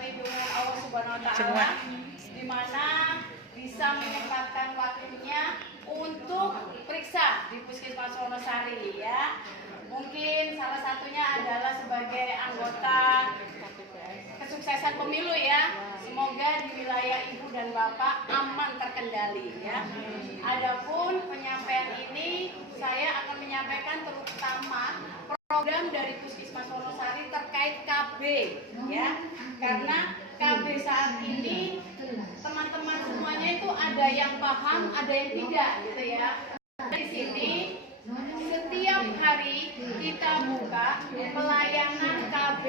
perlindungan Allah Subhanahu wa Ta'ala, di mana bisa menyempatkan waktunya untuk periksa di Puskesmas Wonosari ya. Mungkin salah satunya adalah sebagai anggota kesuksesan pemilu ya. Semoga di wilayah Ibu dan Bapak aman terkendali ya. Adapun penyampaian ini saya akan menyampaikan terutama program dari Puskesmas Wonosari terkait KB ya. Karena KB saat ini teman-teman semuanya itu ada yang paham, ada yang tidak gitu ya. Di sini setiap hari kita buka pelayanan KB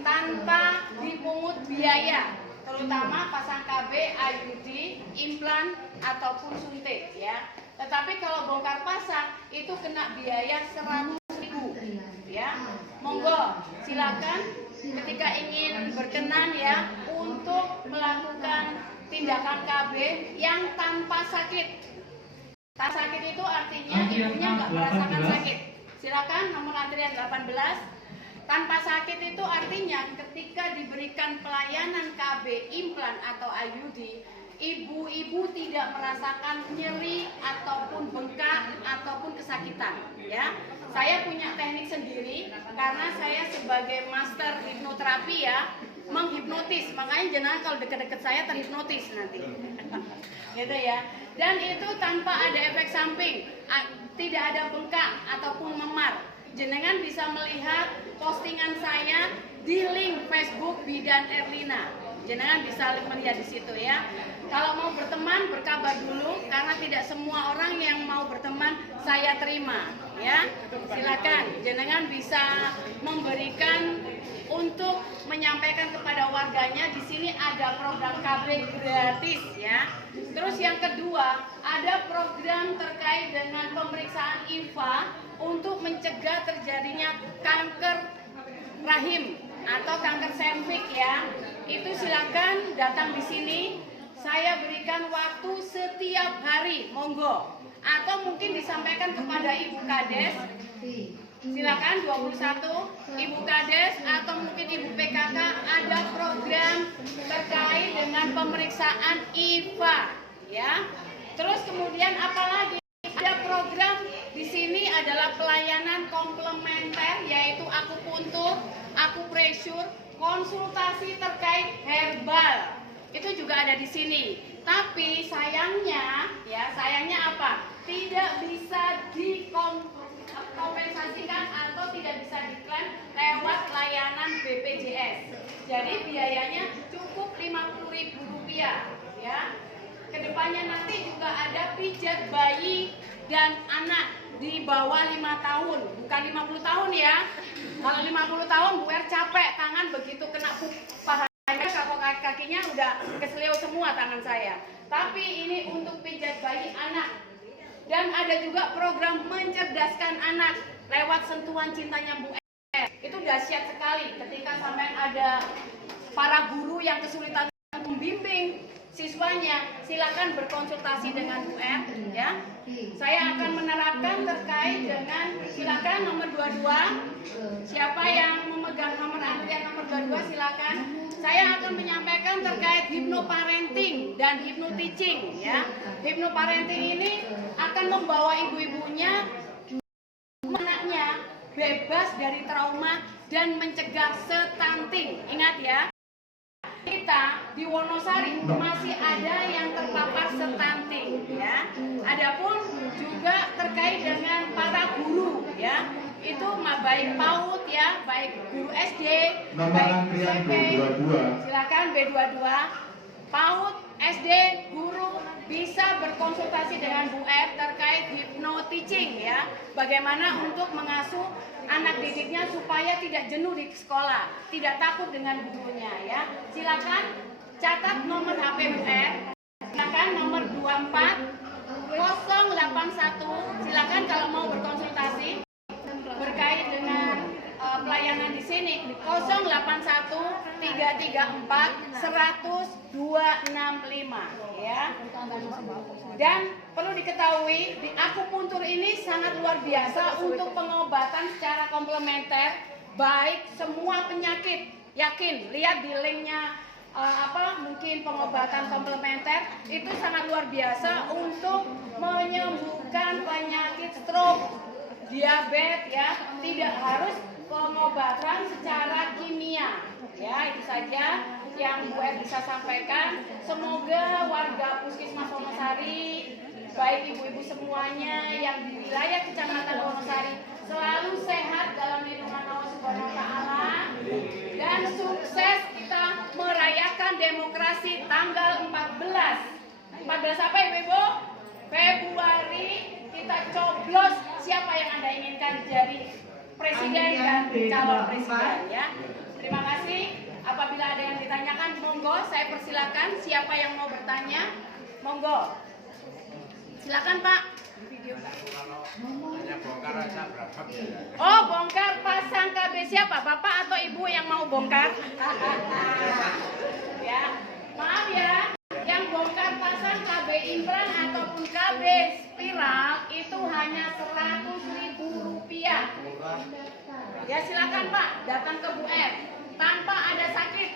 tanpa dipungut biaya, terutama pasang KB, IUD, implan ataupun suntik ya. Tetapi kalau bongkar pasang itu kena biaya 100.000 ya. Monggo silakan ketika ingin berkenan ya untuk melakukan tindakan KB yang tanpa sakit. Tanpa sakit itu artinya ibunya nggak merasakan sakit. Silakan nomor antrian 18. Tanpa sakit itu artinya ketika diberikan pelayanan KB, implan atau IUD, ibu-ibu tidak merasakan nyeri ataupun bengkak ataupun kesakitan ya. Saya punya teknik sendiri karena saya sebagai master hipnoterapi ya, menghipnotis. Makanya jangan kalau dekat-dekat saya terhipnotis nanti. Gitu ya. Dan itu tanpa ada efek samping, tidak ada bengkak ataupun memar. Jenengan bisa melihat postingan saya di link Facebook Bidan Erlina. Jenengan bisa melihat di situ ya. Kalau mau berteman berkabar dulu karena tidak semua orang yang mau berteman saya terima ya. Silakan jenengan bisa memberikan untuk menyampaikan kepada warganya di sini ada program KB gratis ya. Terus yang kedua ada program terkait dengan pemeriksaan IVA untuk mencegah terjadinya kanker rahim atau kanker serviks ya. Itu silakan datang di sini. Saya berikan waktu setiap hari, monggo. Atau mungkin disampaikan kepada Ibu Kades. Silakan 21 Ibu Kades atau mungkin Ibu PKK ada program terkait dengan pemeriksaan IVA ya. Terus kemudian apalagi ada program di sini adalah pelayanan komplementer yaitu akupuntur, akupressure, konsultasi terkait herbal. Itu juga ada di sini. Tapi sayangnya ya, sayangnya apa? Tidak bisa dikompensasikan atau tidak bisa diklaim lewat layanan BPJS. Jadi biayanya cukup Rp50.000 ya. Kedepannya nanti juga ada pijat bayi dan anak di bawah 5 tahun, bukan 50 tahun ya. Kalau 50 tahun Bu Er capek, tangan begitu kena paha kakinya udah keselio semua tangan saya. Tapi ini untuk pijat bayi anak. Dan ada juga program mencerdaskan anak lewat sentuhan cintanya Bu Er. Itu dahsyat sekali ketika sampai ada para guru yang kesulitan membimbing siswanya, silakan berkonsultasi dengan Bu Er ya. Saya akan menerapkan terkait dengan silakan nomor 22. Siapa yang memegang nomor antrian nomor 22 silakan. Saya akan menyampaikan terkait hipnoparenting dan hypnoteaching ya. Hipnoparenting ini akan membawa ibu-ibunya anaknya bebas dari trauma dan mencegah stunting. Ingat ya. Kita di Wonosari masih ada yang terpapar stunting ya. Adapun juga terkait dengan para guru ya. Itu baik PAUD ya, baik guru SD, baik SMP. Silakan B22. PAUD, SD, guru bisa berkonsultasi dengan Bu Er terkait hypnoteaching ya. Bagaimana untuk mengasuh anak didiknya supaya tidak jenuh di sekolah, tidak takut dengan gurunya ya. Silakan catat nomor HP Bu Er. Silakan nomor 24 081. Silakan kalau mau berkonsultasi berkait dengan pelayanan di sini 081 334 100 265 ya. Dan perlu diketahui di akupuntur ini sangat luar biasa untuk pengobatan secara komplementer baik semua penyakit yakin, lihat di linknya mungkin pengobatan komplementer itu sangat luar biasa untuk menyembuhkan penyakit stroke, diabetes ya, tidak harus pengobatan secara kimia. Ya, itu saja yang Bu bisa sampaikan. Semoga warga Puskesmas Wonosari, baik ibu-ibu semuanya yang di wilayah Kecamatan Wonosari selalu sehat dalam lindungan Allah Subhanahu wa taala dan sukses kita merayakan demokrasi tanggal 14 apa ibu-ibu? Februari kita coblos siapa yang Anda inginkan jadi presiden dan calon presiden ya. Terima kasih. Apabila ada yang ditanyakan, monggo saya persilakan. Siapa yang mau bertanya, monggo. Silakan Pak. Oh, bongkar pasang KB siapa? Bapak atau Ibu yang mau bongkar? Ya, maaf ya. Yang bongkar pasang KB implan ataupun KB spiral itu hanya Rp100.000. Ya silakan Pak, datang ke Bu R. Tanpa ada sakit.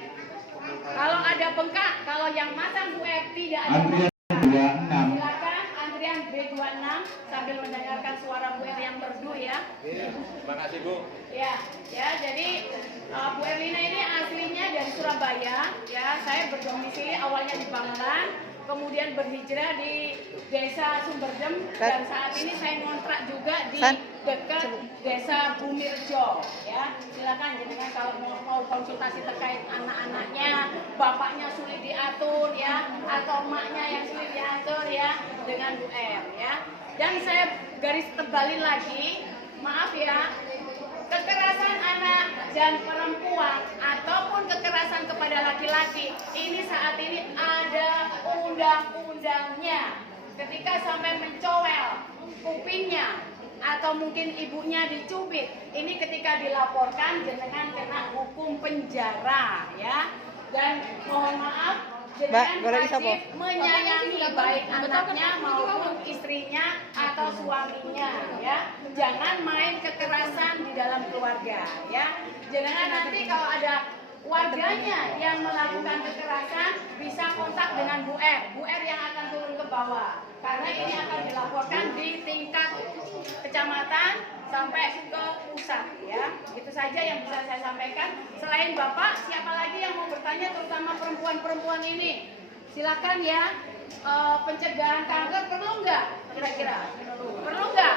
Kalau ada bengkak, kalau yang masang Bu R tidak ada bengkak. Silakan antrian B26 sambil mendengarkan suara Bu R yang merdu ya. Terima kasih Bu. Ya, jadi Bu Erlina ini aslinya dari Surabaya. Ya, saya berdomisili awalnya di Banglan, kemudian berhijrah di Desa Sumberdem dan saat ini saya ngontrak juga di dekat Desa Bumirjo. Ya, silakan jenengan kalau mau konsultasi terkait anak-anaknya, bapaknya sulit diatur ya, atau emaknya yang sulit diatur ya, dengan Bu R ya. Dan saya garis tebalin lagi, maaf ya, kekerasan anak dan perempuan ataupun kekerasan kepada laki-laki ini saat ini ada undang-undangnya. Ketika sampai mencowel kupingnya atau mungkin ibunya dicubit, ini ketika dilaporkan jenengan kena hukum penjara ya. Dan mohon maaf, jenengan wajib menyayangi baik anaknya maupun istrinya atau suaminya ya. Jangan main kekerasan di dalam keluarga ya. Jenengan nanti kalau ada warganya yang melakukan kekerasan bisa kontak dengan Bu R. Bu R yang akan turun ke bawah. Karena ini akan dilaporkan di tingkat kecamatan sampai ke pusat ya. Itu saja yang bisa saya sampaikan. Selain Bapak, siapa lagi yang mau bertanya terutama perempuan-perempuan ini? Silakan ya. Pencegahan kanker perlu nggak kira-kira? Perlu nggak?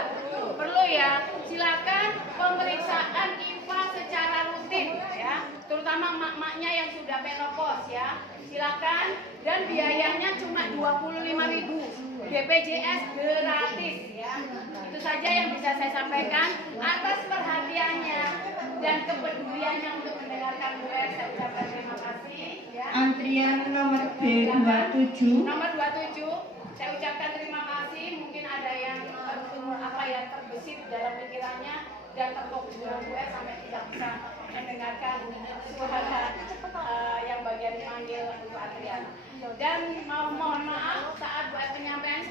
Perlu ya. Silakan pemeriksaan IVA secara rutin ya, terutama emak-emaknya yang sudah menopause ya. Silakan dan biayanya cuma 25.000. BPJS gratis ya. Itu saja yang bisa saya sampaikan. Atas perhatiannya dan kepeduliannya untuk mendengarkan Bu R, saya ucapkan terima kasih ya. Antrian nomor B27. Nomor 27, saya ucapkan terima kasih. Mungkin ada yang terbesit dalam pikirannya dan terfokus dengan Bu R sampai tidak bisa mendengarkan suara yang bagian manggil untuk antrian. Dan mohon maaf saat Bu R penyampaian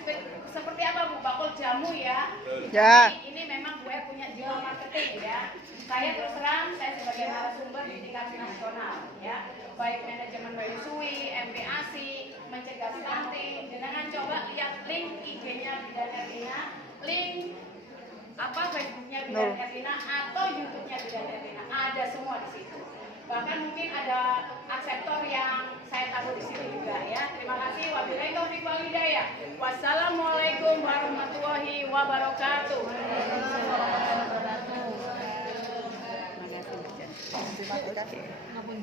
seperti apa Bu? Bakul jamu ya. Ya. Ini memang Bu R punya jiwa marketing ya. Saya terus terang, saya sebagai narasumber di tingkat nasional ya, baik manajemen menyusui, MPASI, mencegah stunting. Jangan coba lihat link IG-nya Bidan Erlina, link Facebooknya Bidan Erlina atau YouTube-nya Bidan Erlina, ada semua di situ. Bahkan mungkin ada akseptor yang saya taruh di sini juga ya. Terima kasih. Wabillahi taufiq wal hidayah. Wassalamualaikum warahmatullahi wabarakatuh. Terima kasih.